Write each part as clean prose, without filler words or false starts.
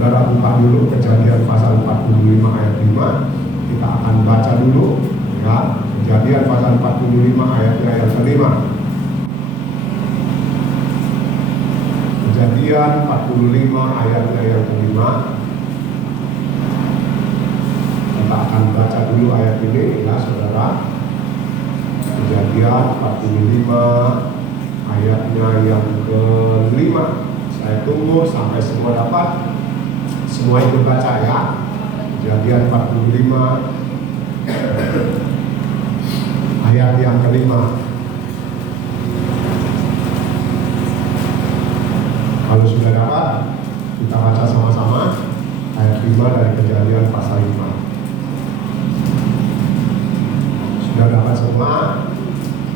Saudara buka dulu Kejadian pasal 45 ayat 5. Kita akan baca dulu ya, Kejadian pasal 45 ayatnya yang kelima. Kejadian 45 ayatnya yang kelima. Kita akan baca dulu ayat ini ya saudara. Kejadian 45 ayatnya yang kelima. Saya tunggu sampai semua dapat. Semua ikut baca ya. Kejadian 45 ayat yang kelima. Kalau sudah dapat, kita baca sama-sama ayat 5 dari Kejadian pasal 5. Sudah dapat semua?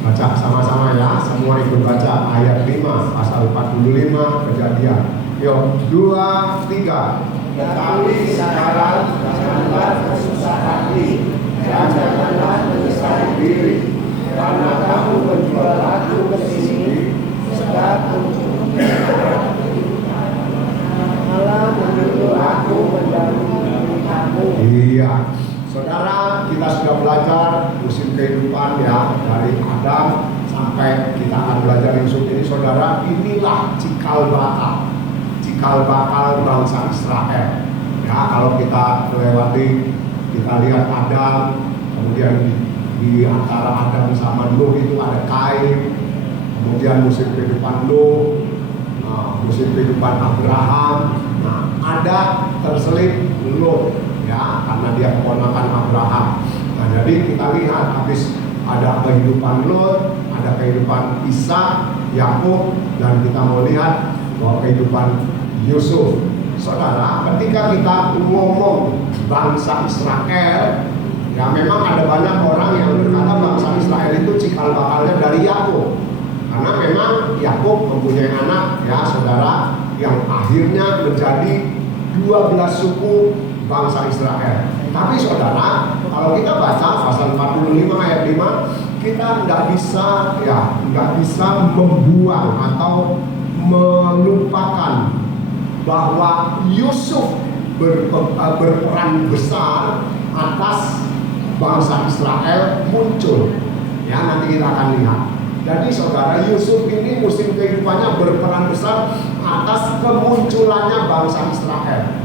Baca sama-sama ya, semua ikut baca ayat 5 pasal 45 Kejadian. Yuk, 2, 3. Tetapi sekarang janganlah bersusah hati dan janganlah menyesali diri, karena kamu menjual aku ke sini, sebab untuk Allah menyuruh aku mendahului kamu. Iya, saudara, kita sudah belajar musim kehidupan ya, dari Adam sampai kita akan belajar Yusuf ini. Saudara, inilah cikal bakal bangsa Israel. Ya, kalau kita melewati, kita lihat Adam, kemudian di antara Adam sama Nuh itu ada Kain, kemudian musim kehidupan Nuh, musim kehidupan Abraham. Nah, ada terselip Lot ya, karena dia keponakan Abraham. Nah, jadi kita lihat habis ada kehidupan Lot, ada kehidupan Ishak, Yakub, dan kita mau lihat bahwa kehidupan Yusuf. Saudara, ketika kita ngomong bangsa Israel, ya memang ada banyak orang yang berkata bangsa Israel itu cikal bakalnya dari Yakub. Karena memang Yakub mempunyai anak ya saudara, yang akhirnya menjadi 12 suku bangsa Israel. Tapi saudara, kalau kita baca pasal 45 ayat 5, kita nggak bisa membuang atau melupakan bahwa Yusuf berperan besar atas bangsa Israel muncul. Ya, nanti kita akan lihat. Jadi saudara, Yusuf ini musim kehidupannya berperan besar atas kemunculannya bangsa Israel.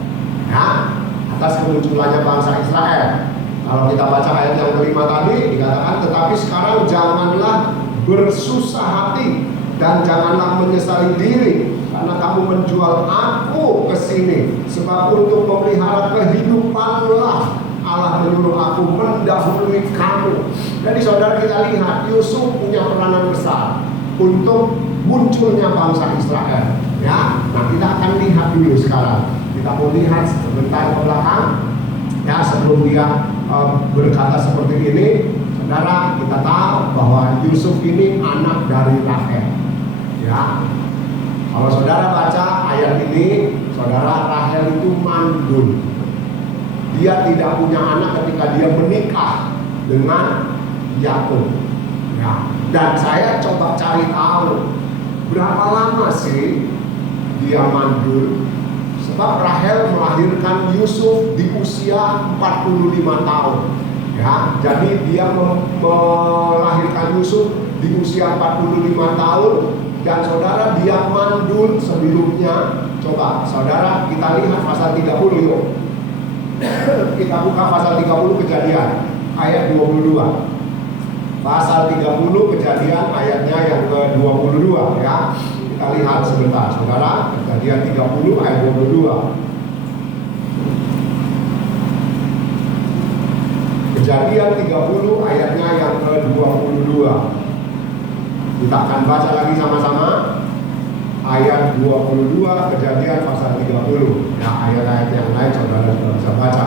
Ya, atas kemunculannya bangsa Israel. Kalau kita baca ayat yang kelima tadi dikatakan, tetapi sekarang janganlah bersusah hati dan janganlah menyesali diri, karena kamu menjual aku ke sini, sebab untuk memelihara kehidupanlah Allah menyuruh aku mendahului kamu. Jadi saudara, kita lihat Yusuf punya peranan besar untuk munculnya bangsa Israel. Ya, nah kita akan lihat dulu sekarang. Kita mau lihat sebentar ke belakang. Ya, sebelum dia berkata seperti ini, saudara, kita tahu bahwa Yusuf ini anak dari Rahel. Ya, kalau saudara baca ayat ini, saudara, Rahel itu mandul. Dia tidak punya anak ketika dia menikah dengan Yakub. Ya, dan saya coba cari tahu berapa lama sih dia mandul. Sebab Rahel melahirkan Yusuf di usia 45 tahun. Ya, jadi dia melahirkan Yusuf di usia 45 tahun. Dan saudara, dia mandul sebelumnya. Coba saudara, kita lihat pasal 30 yuk. Kita buka pasal 30 Kejadian ayat 22. Pasal 30 Kejadian ayatnya yang ke-22 ya. Kita lihat sebentar saudara, Kejadian 30 ayat 22. Kejadian 30 ayatnya yang ke-22. Kita akan baca lagi sama-sama ayat 22 Kejadian pasal 30. Ya, ayat-ayat yang lain saudara sudah bisa baca.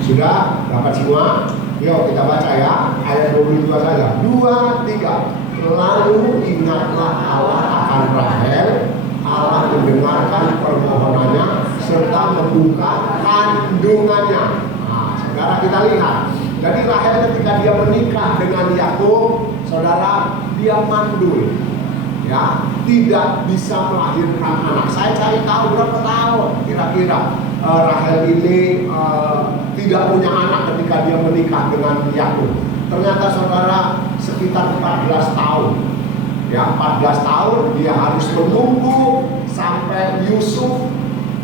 Sudah dapat semua? Yuk kita baca ya, ayat 22 saja. 2, 3. Lalu ingatlah Allah akan Rahel. Allah mendengarkan permohonannya serta membuka kandungannya. Nah, saudara, kita lihat. Jadi Rahel ketika dia menikah dengan Yakub, saudara, dia mandul. Ya, tidak bisa melahirkan anak. Saya cari tahu berapa tahun. kira-kira Rahel ini tidak punya anak ketika dia menikah dengan Yakub? Ternyata saudara sekitar 14 tahun. Ya, 14 tahun dia harus menunggu sampai Yusuf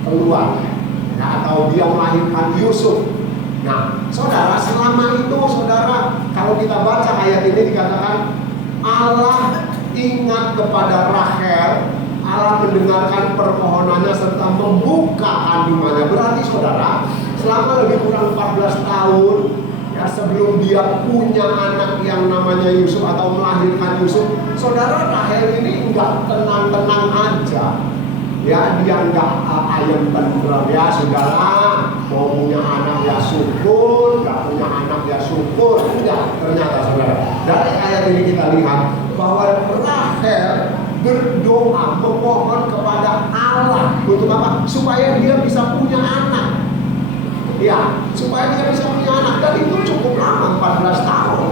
keluar, ya, atau dia melahirkan Yusuf. Nah, saudara, selama itu saudara, kalau kita baca ayat ini dikatakan Allah ingat kepada Rahel, Allah mendengarkan permohonannya serta membuka kandungannya. Berarti saudara, selama lebih kurang 14 tahun ya, sebelum dia punya anak yang namanya Yusuf atau melahirkan Yusuf, saudara, Rahel ini enggak tenang-tenang aja. Ya, dia enggak ayam tentram, ya sudahlah, mau punya anak ya syukur, enggak punya anak ya syukur. Enggak, ternyata saudara, dari ayat ini kita lihat bahwa Rahel berdoa memohon kepada Allah untuk apa? Supaya dia bisa punya anak. Ya, supaya dia bisa punya anak. Dan itu cukup lama, 14 tahun.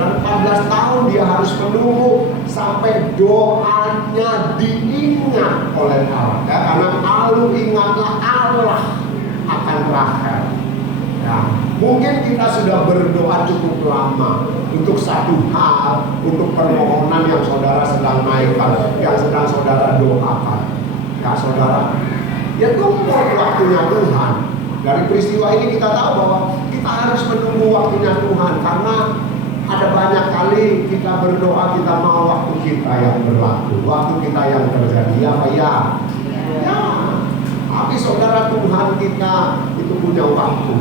Dan 14 tahun dia harus menunggu sampai doanya diingat oleh Allah. Ya, karena Allah ingatlah Allah akan Rahel. Ya, mungkin kita sudah berdoa cukup lama untuk satu hal, untuk permohonan yang saudara sedang naikkan, yang sedang saudara doakan. Ya saudara, ya tunggu waktunya Tuhan. Dari peristiwa ini kita tahu bahwa kita harus menunggu waktunya Tuhan, karena ada banyak kali kita berdoa kita mau waktu kita yang berlaku, waktu kita yang terjadi. Ya Pak ya. Ya. Tapi saudara, Tuhan kita itu punya waktu.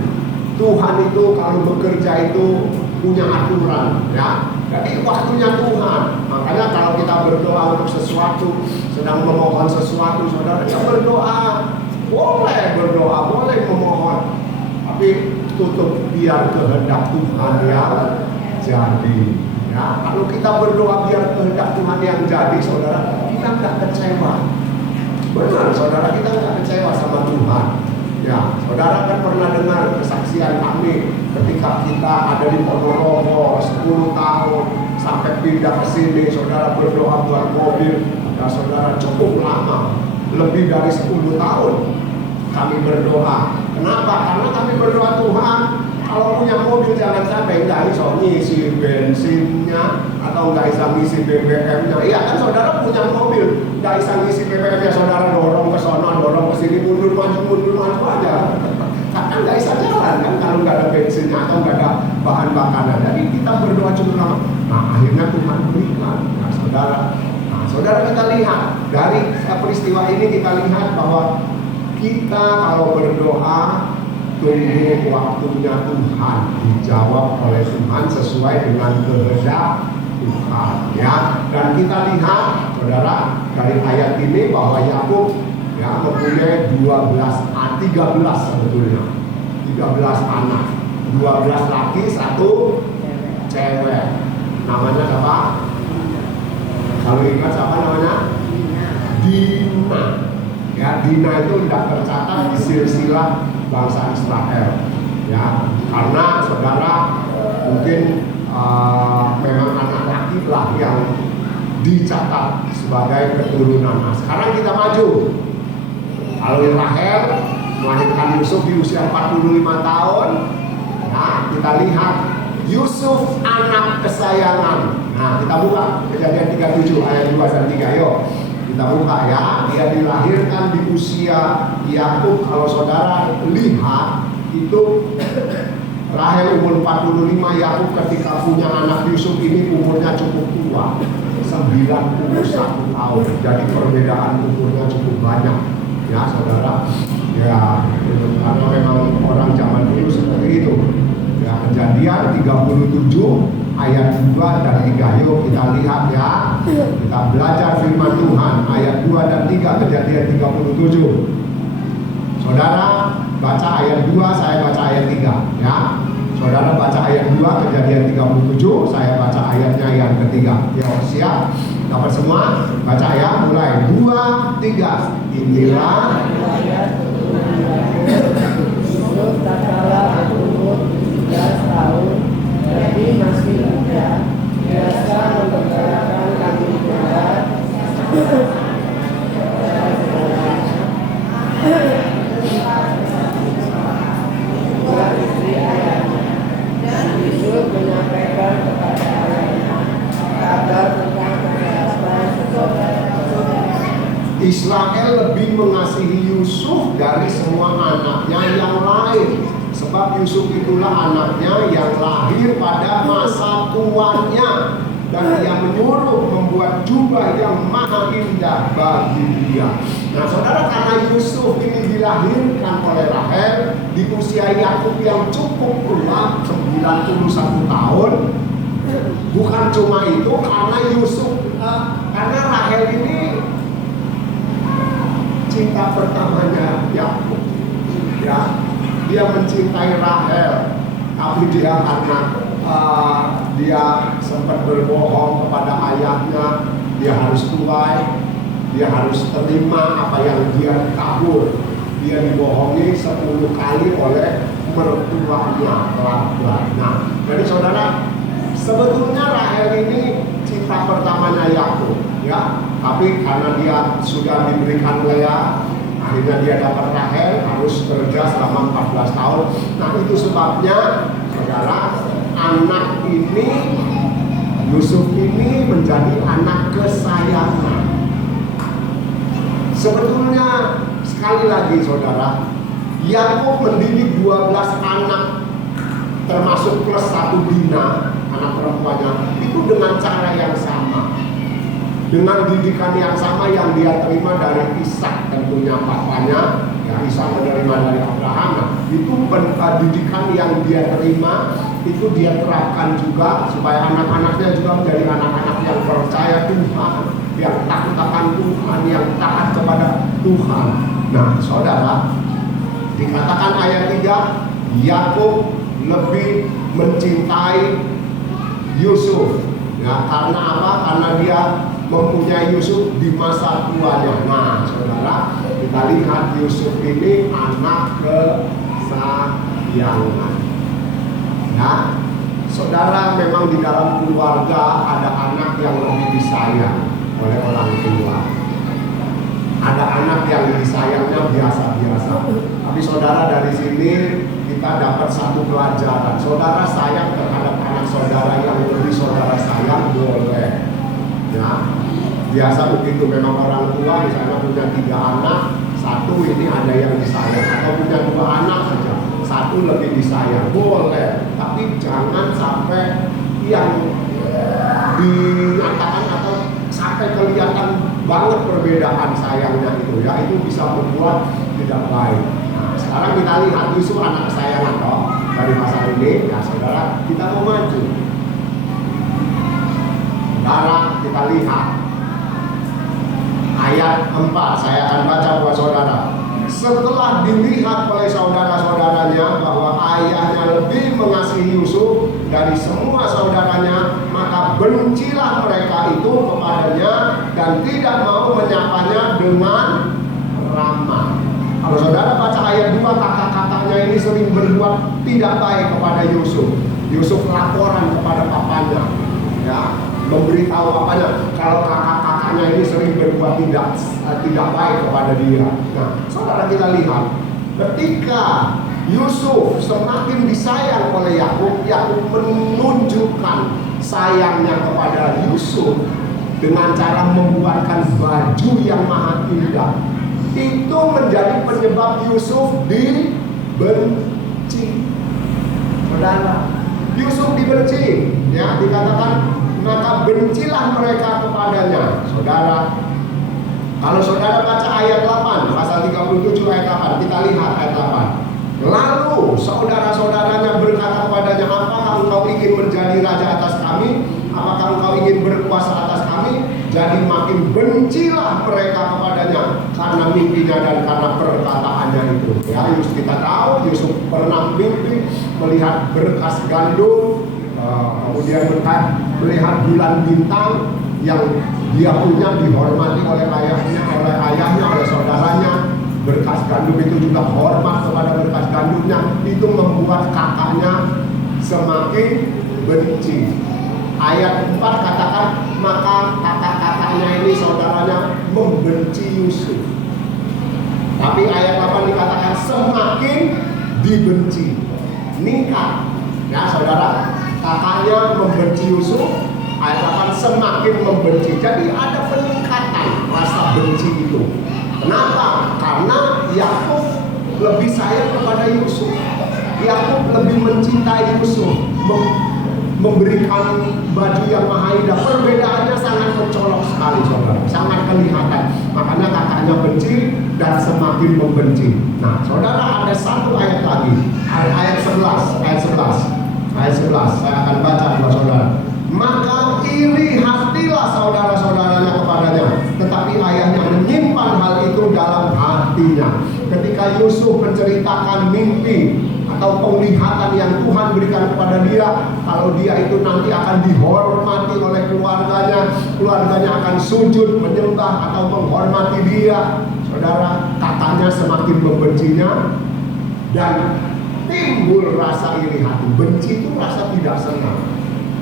Tuhan itu kalau bekerja itu punya aturan, ya. Jadi waktunya Tuhan. Makanya kalau kita berdoa untuk sesuatu, sedang memohon sesuatu, saudara, ya berdoa. Boleh berdoa, boleh memohon, tapi tutup biar kehendak Tuhan yang jadi. Ya, kalau kita berdoa biar kehendak Tuhan yang jadi, saudara, kita nggak kecewa. Benar, saudara, kita nggak kecewa sama Tuhan. Ya, saudara kan pernah dengar kesaksian kami ketika kita ada di Ponorogo 10 tahun sampai pindah ke sini, saudara berdoa buat mobil. Ya, saudara, cukup lama, lebih dari 10 tahun kami berdoa. Kenapa? Karena kami berdoa, Tuhan, kalau punya mobil jangan sampai nggak bisa ngisi bensinnya atau nggak bisa ngisi BBM-nya. Iya kan, saudara punya mobil nggak bisa ngisi BBM-nya, saudara dorong ke sana, dorong ke sini, mundur maju aja. Karena nggak bisa jalan kan kalau nggak ada bensinnya atau nggak ada bahan bakaran. Jadi kita berdoa cukup lama. Nah, akhirnya Tuhan berikan. Nah, saudara kita lihat dari peristiwa ini, kita lihat bahwa kita kalau berdoa tunggu waktunya Tuhan, dijawab oleh Tuhan sesuai dengan kehendak Tuhan, ya. Dan kita lihat saudara dari ayat ini bahwa Yakub ya mempunyai 13 sebetulnya 13 anak, 12 laki, 1 cewek. Namanya siapa? Kalau ingat siapa namanya? Dina. Ya, Dina itu tidak tercatat di silsilah bangsa Israel. Ya, karena saudara mungkin memang anak laki lah yang dicatat sebagai keturunan. Nah, sekarang kita maju. Kalau Rahel melahirkan Yusuf di usia 45 tahun. Nah, kita lihat Yusuf anak kesayangan. Nah, kita buka Kejadian 37 ayat 2 dan 3. Yuk, kita buka ya. Dia dilahirkan di usia Yakub. Kalau saudara lihat itu Rahel umur 45, Yakub ketika punya anak Yusuf ini umurnya cukup tua, 91 tahun. Jadi perbedaan umurnya cukup banyak. Ya saudara, ya karena memang orang zaman dulu seperti itu. Ya, Kejadian 37 ayat 2 dan 3. Yuk kita lihat ya. Kita belajar firman Tuhan ayat 2 dan 3 Kejadian 37. Saudara baca ayat 2, saya baca ayat 3 ya. Saudara baca ayat 2 Kejadian 37, saya baca ayatnya yang ketiga. Ya, siap? Dapat semua? Baca ya, mulai 2, 3. Inilah Yusuf tak kalah berumur 13 tahun, jadi masih muda, biasa mempekerjakan kambing domba. lebih mengasihi Yusuf dari semua anaknya yang lain. Sebab Yusuf itulah anaknya yang lahir pada masa tuanya. Dan dia menyuruh membuat jubah yang maha indah bagi dia. Nah saudara, karena Yusuf ini dilahirkan oleh Rahel di usia Yakub yang cukup tua, 91 tahun. Bukan cuma itu, karena karena Rahel ini cinta pertamanya Yakub. Ya, dia mencintai Rahel, tapi dia karena dia sempat berbohong kepada ayahnya, dia harus tuai, dia harus terima apa yang dia kabur. Dia dibohongi 10 kali oleh mertuanya pelan-pelan. Nah, jadi saudara, sebetulnya Rahel ini cinta pertamanya Yakub, ya. Tapi karena dia sudah diberikan Lea, akhirnya dia dapat Rahel, harus kerja selama 14 tahun. Nah, itu sebabnya saudara, anak ini, Yusuf ini menjadi anak kesayangan. Sebetulnya sekali lagi saudara, Yakub mendidik 12 anak, termasuk plus 1 Dina, anak perempuannya, itu dengan cara yang sama, dengan didikan yang sama yang dia terima dari Ishak, tentunya papanya. Ya, Ishak menerima dari Abraham. Nah, itu didikan yang dia terima, itu dia terapkan juga supaya anak-anaknya juga menjadi anak-anak yang percaya Tuhan, yang takut akan Tuhan, yang taat kepada Tuhan. Nah, saudara, dikatakan ayat 3, Yakub lebih mencintai Yusuf. Ya, karena apa? Karena dia mempunyai Yusuf di masa tuanya. Nah, saudara, kita lihat Yusuf ini anak kesayangan. Nah, saudara, memang di dalam keluarga ada anak yang lebih disayang oleh orang tua. Ada anak yang disayangnya biasa-biasa. Tapi saudara, dari sini kita dapat satu pelajaran. Saudara sayang terhadap anak saudara yang lebih saudara sayang, boleh. Ya, biasa begitu. Memang orang tua misalnya punya 3 anak, 1 ini ada yang disayang, atau punya 2 anak saja, 1 lebih disayang, boleh. Tapi jangan sampai yang dinyatakan atau sampai kelihatan banget perbedaan sayangnya itu, ya, itu bisa membuat tidak baik. Nah, sekarang kita lihat Yusuf anak kesayangan toh dari masa ini. Ya saudara, kita mau maju. Saudara, kita lihat ayat 4, saya akan baca buat saudara. Setelah dilihat oleh saudara-saudaranya bahwa ayahnya lebih mengasihi Yusuf dari semua saudaranya, maka bencilah mereka itu kepadanya dan tidak mau menyapanya dengan ramah. Kalau saudara baca ayat 2, kakak-kakaknya ini sering berbuat tidak baik kepada Yusuf. Yusuf laporan kepada papanya, ya, memberitahu papanya kalau kakak-kakaknya ini sering berbuat tidak baik kepada dia. Nah, saudara, kita lihat ketika Yusuf semakin disayang oleh Yakub, Yakub menunjukkan sayangnya kepada Yusuf dengan cara membuatkan baju yang maha indah. Itu menjadi penyebab Yusuf dibenci. Saudara, Yusuf dibenci, ya, dikatakan maka bencilah mereka kepadanya. Saudara, kalau saudara baca ayat 8, pasal 37 ayat 8, kita lihat ayat 8. Lalu saudara-saudaranya berkata kepadanya, apakah engkau ingin menjadi raja atas kami? Apakah engkau ingin berkuasa atas kami? Jadi makin bencilah mereka kepadanya karena mimpinya dan karena perkataannya itu. Ya, kita tahu Yusuf pernah mimpi melihat berkas gandum, kemudian melihat bulan bintang yang dia punya dihormati oleh ayahnya, oleh saudaranya. Berkas gandum itu juga hormat kepada berkas gandumnya. Itu membuat kakaknya semakin benci. Ayat 4 katakan, maka kakak-kakaknya ini, saudaranya, membenci Yusuf. Tapi ayat 8 dikatakan semakin dibenci. Meningkat, ya saudara, kakaknya membenci Yusuf. Ayat 8 semakin membenci. Jadi ada peningkatan rasa benci itu. Kenapa? Karena Yakub lebih sayang kepada Yusuf. Yakub lebih mencintai Yusuf, memberikan baju yang mahal indah. Perbedaannya sangat mencolok sekali, saudara, sangat kelihatan. Makanya kakaknya benci dan semakin membenci. Nah, saudara, ada satu ayat lagi, ayat 11 saya akan baca buat saudara. Maka iri hatilah saudara-saudaranya kepadanya, tetapi ayahnya menyimpan hal itu dalam hatinya. Ketika Yusuf menceritakan mimpi atau penglihatan yang Tuhan berikan kepada dia, kalau dia itu nanti akan dihormati oleh keluarganya akan sujud menyembah atau menghormati dia, saudara, kakaknya semakin membencinya dan timbul rasa iri hati. Benci itu rasa tidak senang.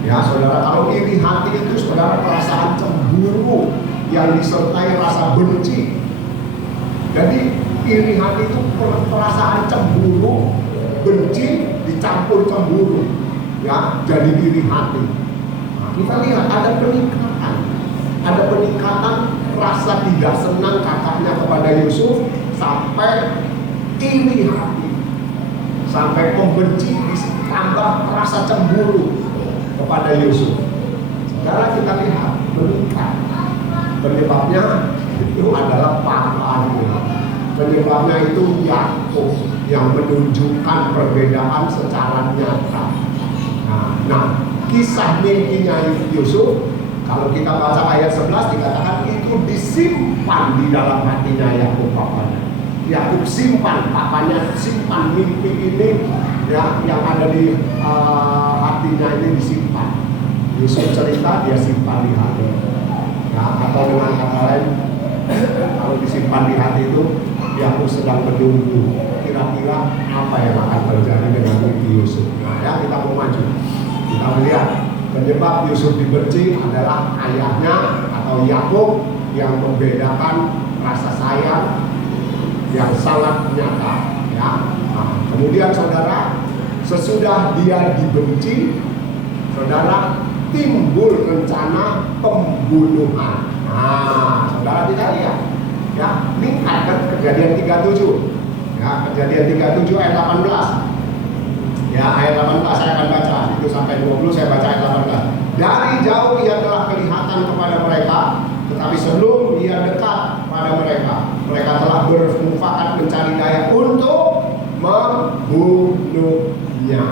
Ya, saudara, kalau iri hati itu, saudara, perasaan cemburu yang disertai rasa benci. Jadi iri hati itu perasaan cemburu, benci dicampur cemburu, ya, jadi iri hati. Nah, kita lihat ada peningkatan rasa tidak senang kakaknya kepada Yusuf sampai iri hati, sampai membenci, ditambah rasa cemburu kepada Yusuf. Saudara, kita lihat meningkat. Penyebabnya itu adalah papaannya. Penyebabnya itu Yakub yang menunjukkan perbedaan secara nyata. Nah, kisah mimpinya Yusuf, kalau kita baca ayat 11 dikatakan itu disimpan di dalam hatinya Yakub, papanya. Yakub simpan, papanya simpan mimpi ini, ya, yang ada di hatinya ini disimpan. Yusuf cerita, dia simpan di hati. Ya, atau dengan kata lain, kalau disimpan di hati itu, Yakub sedang menunggu kira-kira apa yang akan terjadi dengan mimpi Yusuf. Nah, ya, kita mau maju. Kita melihat penyebab Yusuf dibenci adalah ayahnya atau Yakub yang membedakan rasa sayang yang sangat nyata, ya. Nah, kemudian saudara, sesudah dia dibenci, saudara, timbul rencana pembunuhan. Nah, saudara, tidak lihat, ya, meningkat kan Kejadian 37, ya, Kejadian 37 ayat 18, ya, ayat 18 saya akan baca, itu sampai 20 saya baca ayat 18. Dari jauh ia telah kelihatan kepada mereka, tetapi sebelum ia dekat pada mereka telah bermufakat mencari daya untuk membunuhnya.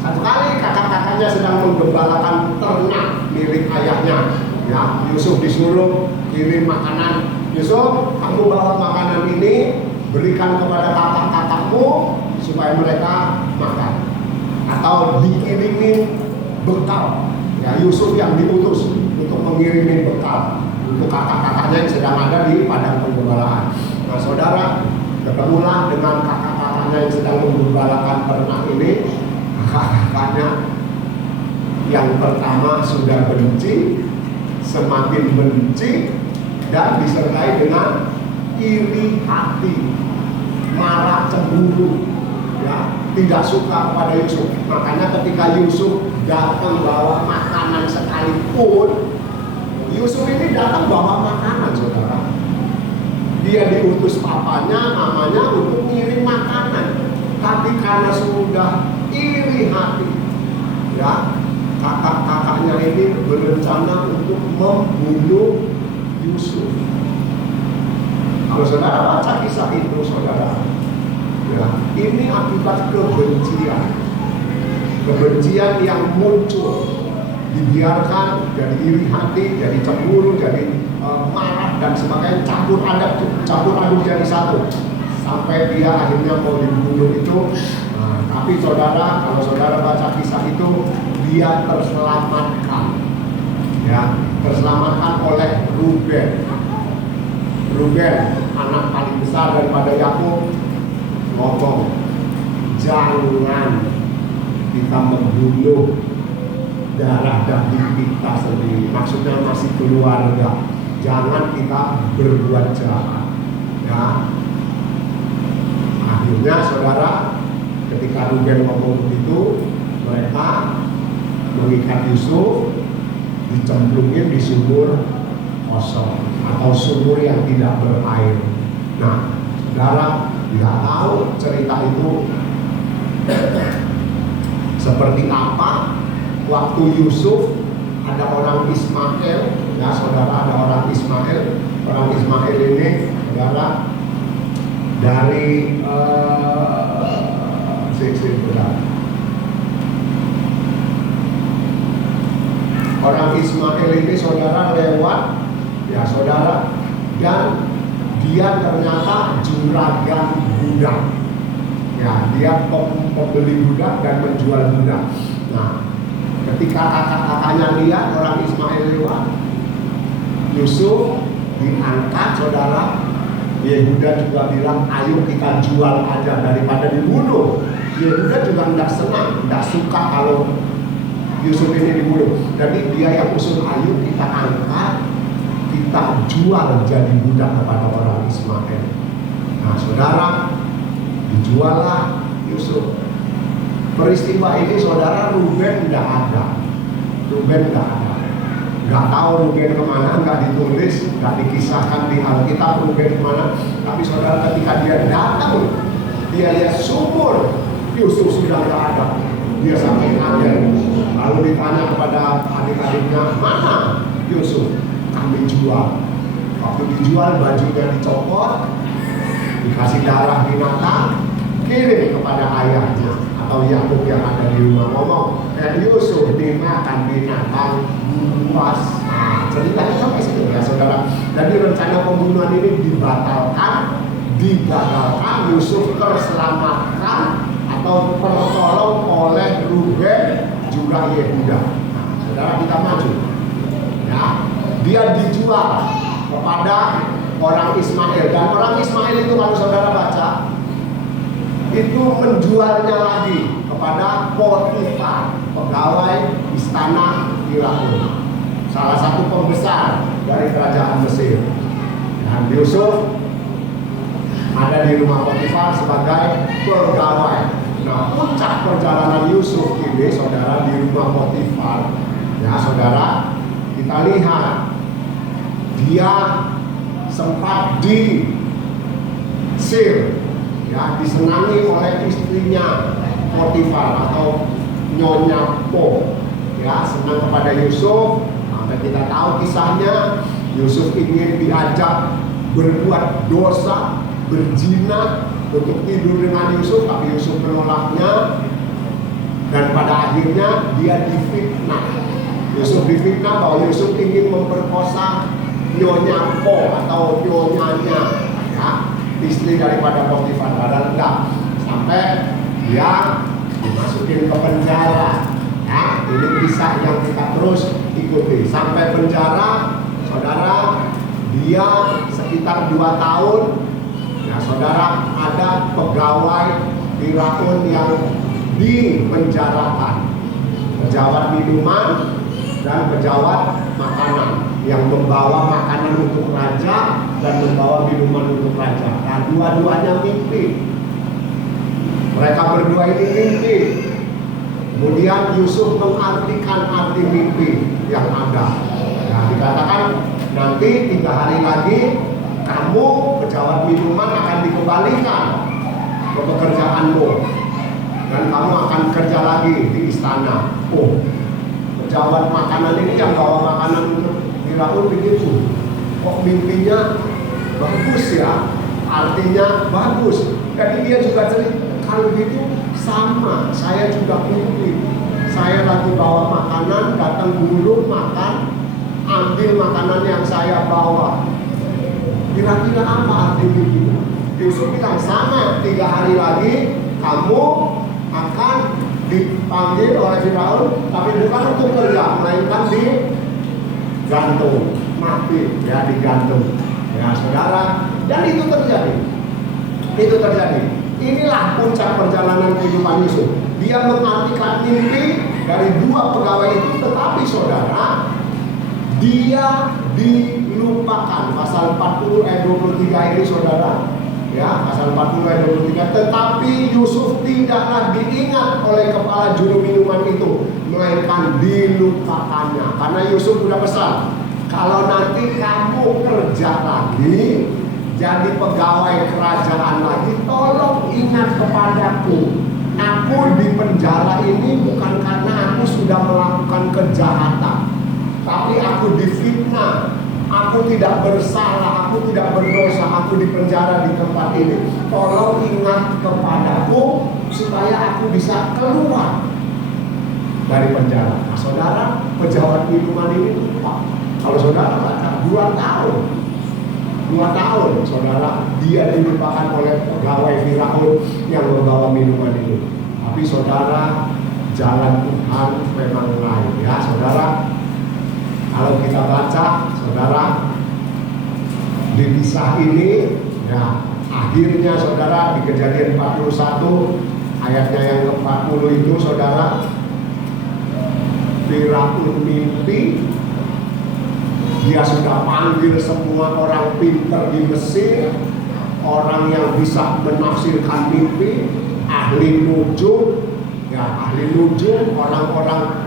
Satu kali kakak-kakaknya sedang menggembalakan ternak milik ayahnya, ya, Yusuf disuruh kirim makanan. Yusuf, kamu bawa makanan ini, berikan kepada kakak-kakakmu supaya mereka makan. Atau dikirimin bekal, ya, Yusuf yang diutus untuk mengirimin bekal untuk kakak-kakaknya yang sedang ada di padang penggembalaan. Nah, saudara, ketemulah dengan kakak-kakaknya yang sedang menggembalakan ternak ini. Kakak-kakaknya yang pertama sudah benci, semakin benci, dan disertai dengan iri hati, marah, cemburu, ya, tidak suka kepada Yusuf. Makanya ketika Yusuf datang bawa makanan sekalipun, Yusuf ini datang bawa makanan, saudara. Dia diutus papanya, mamanya untuk ngirim makanan. Tapi karena sudah iri hati, ya, kakak-kakaknya ini berencana untuk membunuh Yusuf. Kalau saudara baca kisah itu, saudara, ya, ini akibat kebencian yang muncul, dibiarkan jadi iri hati, jadi cemburu, jadi marah dan sebagainya, campur aduk jadi satu, sampai dia akhirnya mau dibunuh itu. Nah, tapi saudara, kalau saudara baca kisah itu, dia terselamatkan, ya, terselamatkan oleh Ruben, anak paling besar daripada Yakub, ngomong, jangan kita membunuh darah daging kita sendiri. Maksudnya masih keluarga. Jangan kita berbuat jahat, ya. Akhirnya saudara, ketika Ruben ngomong begitu, mereka mengikat Yusuf, dicemplungin di sumur kosong atau sumur yang tidak berair. Nah, saudara tidak tahu cerita itu seperti apa. Waktu Yusuf ada orang Ismail, ya saudara, ada orang Ismail. Orang Ismail ini, saudara, dari orang Ismail ini, saudara, lewat, ya saudara, dan dia ternyata juragan budak. Ya, dia pembeli budak dan menjual budak. Nah, ketika kakak-kakaknya lihat orang Ismail lewat, Yusuf diangkat, saudara. Yehuda juga bilang, ayo kita jual aja daripada dibunuh. Yehuda juga tidak senang, tidak suka kalau Yusuf ini dibunuh. Jadi dia yang usul, ayo kita angkat, kita jual jadi budak kepada orang Ismail. Nah, saudara, dijuallah Yusuf. Peristiwa ini, saudara, Ruben tidak ada. Ruben tidak ada. Nggak tahu Ruben kemana, nggak ditulis, nggak dikisahkan di Alkitab Ruben kemana. Tapi saudara, ketika dia datang, dia lihat sumur, Yusuf sudah nggak ada. Dia sampai kaget. Lalu ditanya kepada adik-adiknya, mana Yusuf? Kami jual. Waktu dijual, bajunya dicopot, dikasih darah binatang, kirim kepada ayahnya atau Yakub yang ada di rumah, ngomong, Yusuf dimakan binatang buas. Nah, ceritanya sampai situ ya saudara. Jadi rencana pembunuhan ini dibatalkan, digagalkan, Yusuf terselamatkan atau tertolong oleh Ruben juga Yehuda. Nah, saudara, kita maju. Ya, dia dijual kepada orang Ismail, dan orang Ismail itu kalau saudara baca, itu menjualnya lagi kepada Potifar, pegawai istana Firaun, salah satu pembesar dari kerajaan Mesir. Dan Yusuf ada di rumah Potifar sebagai pegawai. Nah, puncak perjalanan Yusuf ini, saudara, di rumah Potifar, ya saudara, kita lihat dia sempat disir, ya, disenangi oleh istrinya Potifar atau Nyonya Po, ya, senang kepada Yusuf. Sampai kita tahu kisahnya, Yusuf ingin diajak berbuat dosa, berzina, untuk tidur dengan Yusuf, tapi Yusuf menolaknya, dan pada akhirnya dia difitnah. Yusuf difitnah bahwa Yusuf ingin memperkosa Nyonya Po atau nyonyanya, ya, istri daripada Potifar. Padahal enggak, sampai dia dimasukin ke penjara. Ya, ini kisah yang kita terus ikuti sampai penjara, saudara. Dia sekitar 2 tahun. Ya, saudara, ada pegawai Firaun yang dipenjarakan, pejabat minuman dan pejabat makanan, yang membawa makanan untuk raja dan membawa minuman untuk raja. Nah, dua-duanya mimpi. Mereka berdua ini mimpi. Kemudian Yusuf mengartikan arti mimpi yang ada. Nah, dikatakan nanti 3 hari lagi kamu pejabat minuman akan dikembalikan ke pekerjaanmu dan kamu akan kerja lagi di istana. Oh, pejabat makanan ini yang bawa makanan untuk Firaun begitu. Kok mimpinya bagus ya? Artinya bagus. Jadi dia juga cerita, kalau gitu sama, saya juga mimpi. Saya lagi bawa makanan, datang burung makan, ambil makanan yang saya bawa. Kira-kira apa arti mimpi? Yusuf bilang sama, 3 hari lagi kamu akan dipanggil oleh Firaun, tapi bukan untuk kerja, melainkan digantung, mati, ya, digantung. Ya saudara, dan itu terjadi. Itu terjadi. Inilah puncak perjalanan kehidupan Yusuf. Dia mengartikan mimpi dari 2 pegawai itu, tetapi saudara, dia dilupakan. Pasal 40 ayat 23 ini, saudara, ya, pasal 40 ayat 23. Tetapi Yusuf tidaklah diingat oleh kepala juru minuman itu, melainkan dilupakannya. Karena Yusuf sudah pesan, kalau nanti kamu kerja lagi, jadi pegawai kerajaan lagi, tolong ingat kepadaku. Aku di penjara ini bukan karena aku sudah melakukan kejahatan, tapi aku difitnah. Aku tidak bersalah, aku tidak berdosa, aku di penjara di tempat ini. Tolong ingat kepadaku supaya aku bisa keluar dari penjara. Nah, saudara, pejabat minuman ini lupa. Kalau saudara baca 2 tahun, 2 tahun, saudara, dia dilupakan oleh pegawai Firaun yang membawa minuman itu. Tapi saudara, jalan Tuhan memang lain, ya saudara. Kalau kita baca, saudara, di kisah ini, ya, akhirnya saudara di Kejadian 41 ayatnya yang ke-40 itu, saudara, Firaun mimpi, dia sudah panggil semua orang pintar di Mesir, orang yang bisa menafsirkan mimpi, ahli nujum, ya, ahli nujum, orang-orang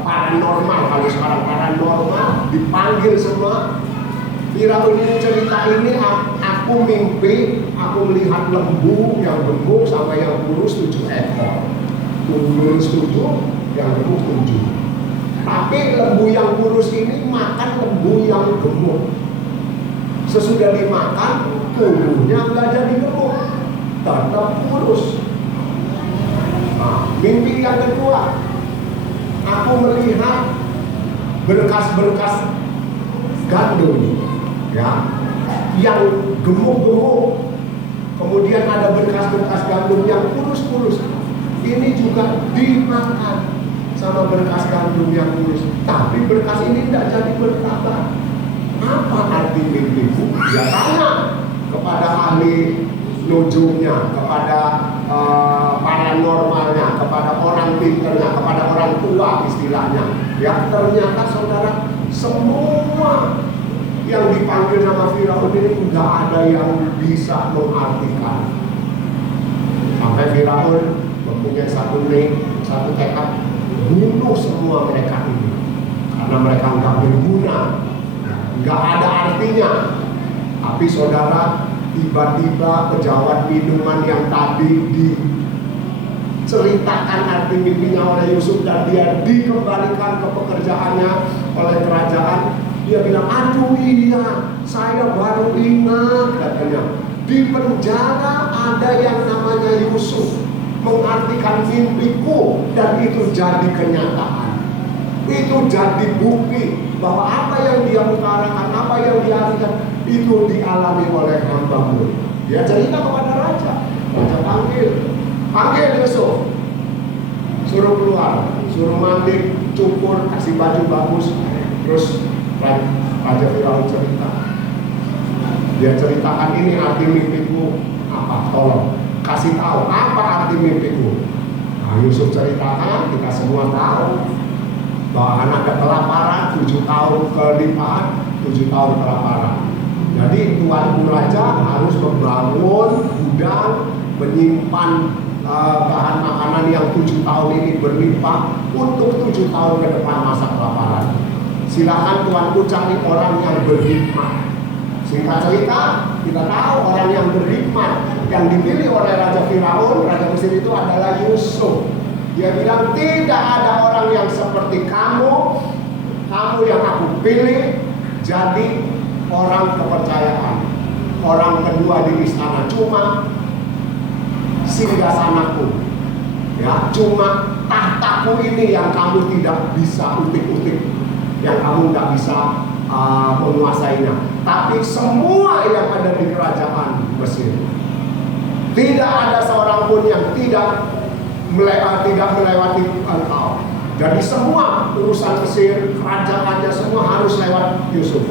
paranormal, kalau sekarang paranormal, dipanggil semua. Firaun ini cerita ini, aku mimpi, aku melihat lembu yang gemuk sama yang kurus 7 ekor. Kurus 7, yang gemuk 7. Tapi lembu yang kurus ini makan lembu yang gemuk. Sesudah dimakan, tubuhnya nggak jadi gemuk, tetap kurus. Nah, mimpi yang kedua, aku melihat berkas-berkas gandum, ya, yang gemuk-gemuk. Kemudian ada berkas-berkas gandum yang kurus-kurus. Ini juga dimakan sama berkas gandum yang kurus. Tapi berkas ini tidak jadi bertambah. Apa arti mimpiku? Ya tanya kepada ahli nujumnya, kepada paranormalnya, kepada orang pinternya, kepada orang tua istilahnya. Ya, ternyata saudara, semua yang dipanggil nama Firaun ini nggak ada yang bisa mengartikan. Sampai Firaun mempunyai satu tekad, bunuh semua mereka ini karena mereka nggak berguna, nggak ada artinya. Tapi saudara, tiba-tiba pejabat minuman yang tadi diceritakan arti mimpinya oleh Yusuf dan dia dikembalikan ke pekerjaannya oleh kerajaan, dia bilang, aduh iya, saya baru ingat, katanya, di penjara ada yang namanya Yusuf, mengartikan mimpiku, dan itu jadi kenyataan. Itu jadi bukti bahwa apa yang dia utarakan, apa yang dia artikan, itu dialami oleh hamba-Mu. Dia cerita kepada raja. Raja panggil Yusuf, suruh keluar, suruh mandi, cukur, kasih baju bagus. Terus Raja Firaun cerita. Dia ceritakan, ini arti mimpiku apa? Tolong kasih tahu apa arti mimpiku. Nah, Yusuf ceritakan, kita semua tahu bahwa anak ada kelaparan 7 tahun kelimpahan, 7 tahun kelaparan. Jadi tuanku raja harus membangun gudang, menyimpan bahan makanan yang 7 tahun ini berlimpah untuk 7 tahun ke depan masa kelaparan. Silakan tuanku cari orang yang berhikmat. Singkat cerita, kita tahu orang yang berhikmat yang dipilih oleh Raja Firaun, Raja Mesir itu adalah Yusuf. Dia bilang, tidak ada orang yang seperti kamu yang aku pilih jadi orang kepercayaan, orang kedua di istana. Cuma singgasanaku, ya, cuma tahtaku ini yang kamu tidak bisa utik-utik, yang kamu nggak bisa menguasainya. Tapi semua yang ada di kerajaan Mesir, tidak ada seorang pun yang tidak melewati engkau. Jadi semua urusan Mesir, kerajaannya semua harus lewat Yusuf.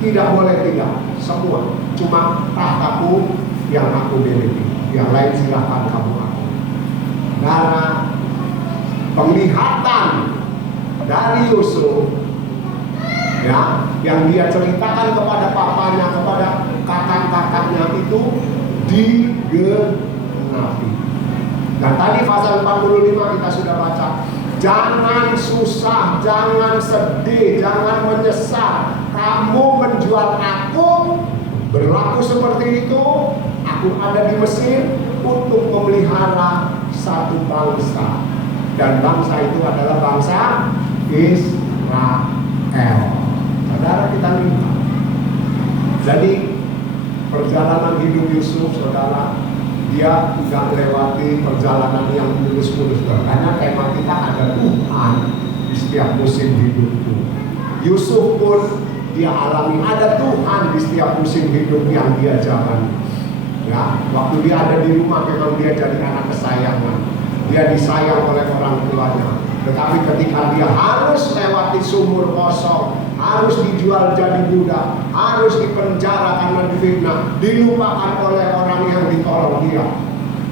Tidak boleh tidak, semua. Cuma tahtaku yang aku miliki, yang lain silahkan kamu aku. Karena penglihatan dari Yusuf, ya, yang dia ceritakan kepada papanya, kepada kakak-kakaknya itu digenapi. Dan tadi pasal 45 kita sudah baca. Jangan susah, jangan sedih, jangan menyesal. Kamu menjual aku berlaku seperti itu. Aku ada di Mesir untuk memelihara satu bangsa, dan bangsa itu adalah bangsa Israel. Saudara, kita lihat. Jadi perjalanan hidup Yusuf, saudara, dia tidak melewati perjalanan yang mulus-mulus. Karena tema kita ada Tuhan di setiap musim hidupku. Yusuf pun dia alami ada Tuhan di setiap musim hidup yang dia jalani. Ya, waktu dia ada di rumah memang dia jadi anak kesayangan. Dia disayang oleh orang tuanya. Tetapi ketika dia harus lewati sumur kosong, harus dijual jadi budak, harus dipenjara karena difitnah, dilupakan oleh orang yang ditolong dia.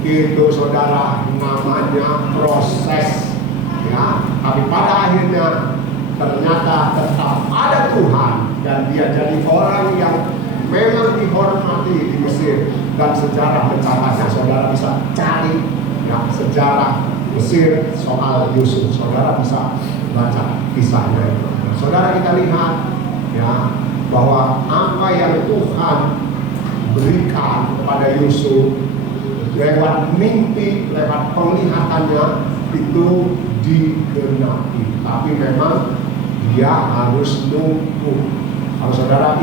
Itu saudara namanya proses. Ya, tapi pada akhirnya ternyata tetap ada Tuhan dan dia jadi orang yang memang dihormati di Mesir, dan sejarah mencatatnya. Saudara bisa cari ya sejarah Mesir soal Yusuf, saudara bisa baca kisahnya itu. Saudara, kita lihat ya bahwa apa yang Tuhan berikan kepada Yusuf lewat mimpi, lewat penglihatannya itu digenapi. Tapi memang dia harus nunggu. Kalau saudara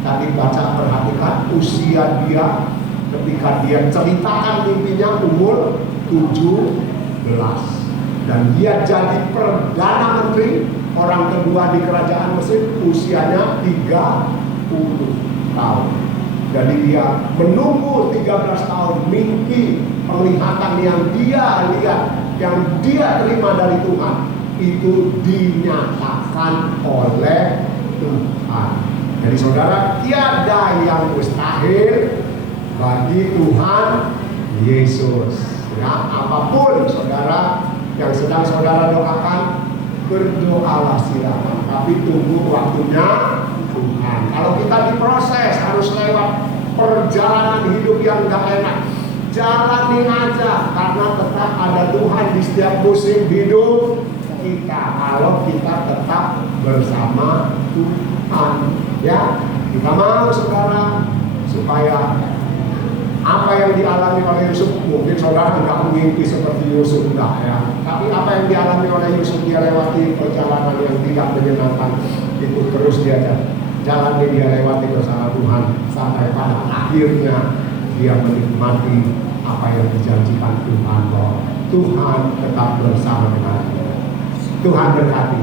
tadi baca, perhatikan usia dia ketika dia ceritakan mimpinya umur 17, dan dia jadi perdana menteri orang kedua di kerajaan Mesir, usianya 30 tahun. Jadi dia menunggu 13 tahun, mimpi penglihatan yang dia lihat, yang dia terima dari Tuhan itu dinyatakan oleh Tuhan. Jadi saudara, tiada yang mustahil bagi Tuhan Yesus. Ya, apapun saudara yang sedang saudara doakan, berdoalah silakan, tapi tunggu waktunya Tuhan. Kalau kita diproses harus lewat perjalanan hidup yang gak enak, jalani aja, karena tetap ada Tuhan di setiap musim hidup kita. Kalau kita tetap bersama Tuhan, ya, kita mau saudara supaya apa yang dialami oleh Yusuf, mungkin saudara tidak mimpi seperti Yusuf, enggak ya. Tapi apa yang dialami oleh Yusuf, dia lewati perjalanan yang tidak menyenangkan, itu terus dia jalan dia lewati bersama Tuhan sampai pada akhirnya dia menikmati apa yang dijanjikan Tuhan, bahwa Tuhan tetap bersama dengan dia. Tuhan berkati.